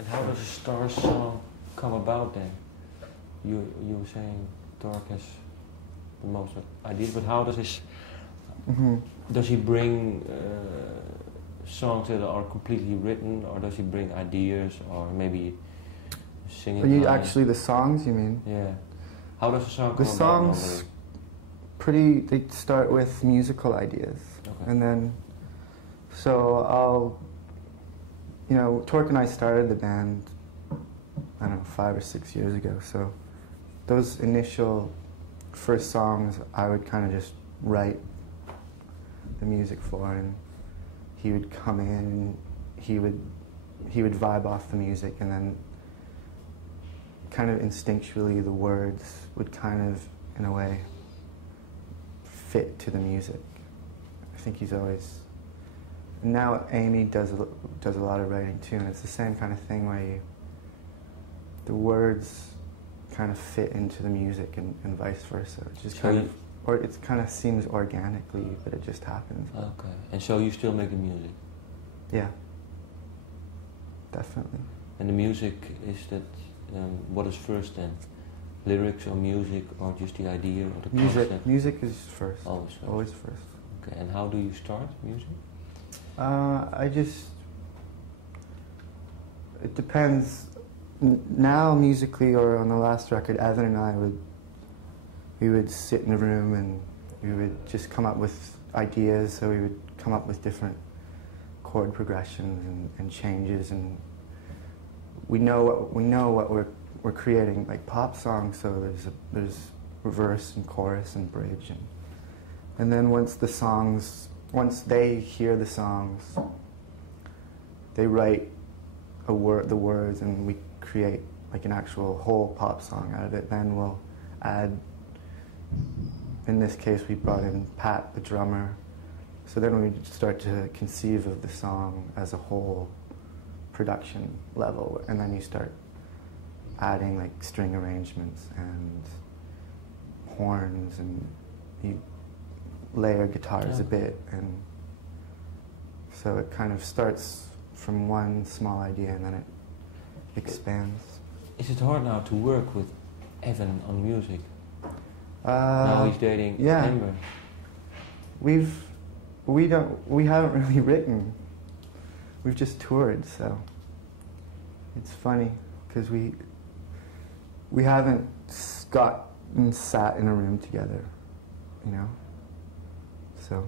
And how does a Star song come about then? You were saying Tork has the most ideas, but how does his... Does he bring songs that are completely written, or does he bring ideas, or maybe singing? Actually, the songs, you mean? Yeah. How does a song come the about? The songs, normally? they start with musical ideas, and then, so Tork and I started the band, I don't know, 5 or 6 years ago. So those initial first songs, I would kind of just write the music for, and he would come in and he would vibe off the music, and then kind of instinctually the words would kind of, in a way, fit to the music. I think he's always... Now Amy does a lot of writing too, and it's the same kind of thing where the words kind of fit into the music and vice versa. It just it kind of seems organically, but it just happens. Okay, and so you still make the music? Yeah, definitely. And the music is that, what is first then? Lyrics or music, or just the idea or the concept? Music is first. Always first. Always first. Okay, and how do you start music? It depends. Now musically, or on the last record, Evan and I we would sit in a room and we would just come up with ideas. So we would come up with different chord progressions and changes, and we know what we're creating, like pop songs. So there's verse and chorus and bridge, and then once they hear the songs, they write the words, and we create like an actual whole pop song out of it. Then we'll add, in this case we brought in Pat, the drummer, so then we start to conceive of the song as a whole production level, and then you start adding like string arrangements and horns, and you layer guitars a bit, and so it kind of starts from one small idea and then it expands. Is it hard now to work with Evan on music? Now he's dating Amber. We haven't really written. We've just toured, so it's funny because we haven't gotten sat in a room together, you know. So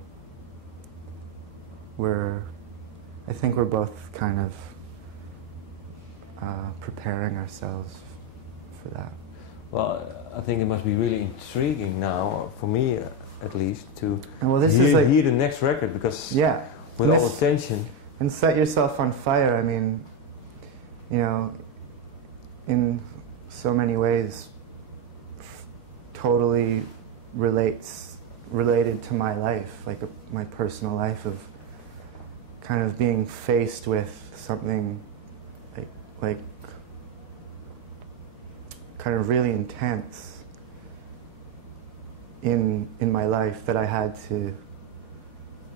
I think we're both kind of preparing ourselves for that. Well, I think it must be really intriguing now, for me at least, to hear the next record, because with all the tension. And set yourself on fire. I mean, you know, in so many ways, totally related to my life, like my personal life, of kind of being faced with something like kind of really intense in my life, that I had to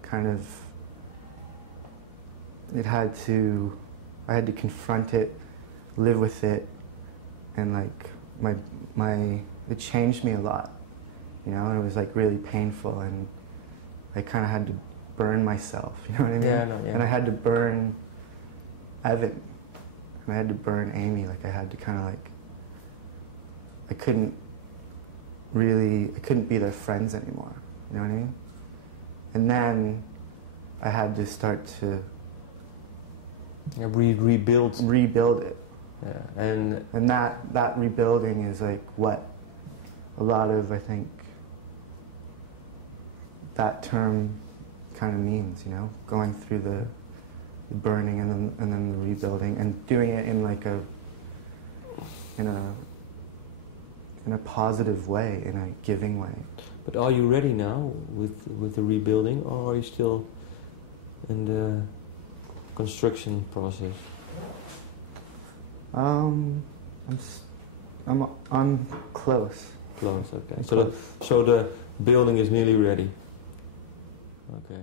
kind of, I had to confront it, live with it, and like it changed me a lot, you know, and it was like really painful, and I kind of had to burn myself, you know what I mean? Yeah, I know, yeah. And I had to burn Evan, and I had to burn Amy, like I had to kind of like, I couldn't be their friends anymore, you know what I mean? And then I had to start to rebuild it. Yeah, and that rebuilding is like what a lot of, I think, that term kind of means, you know, going through the burning and then the rebuilding, and doing it in like in a positive way, in a giving way. But are you ready now with the rebuilding, or are you still in the construction process? I'm close. Close, okay. So the building is nearly ready. Okay.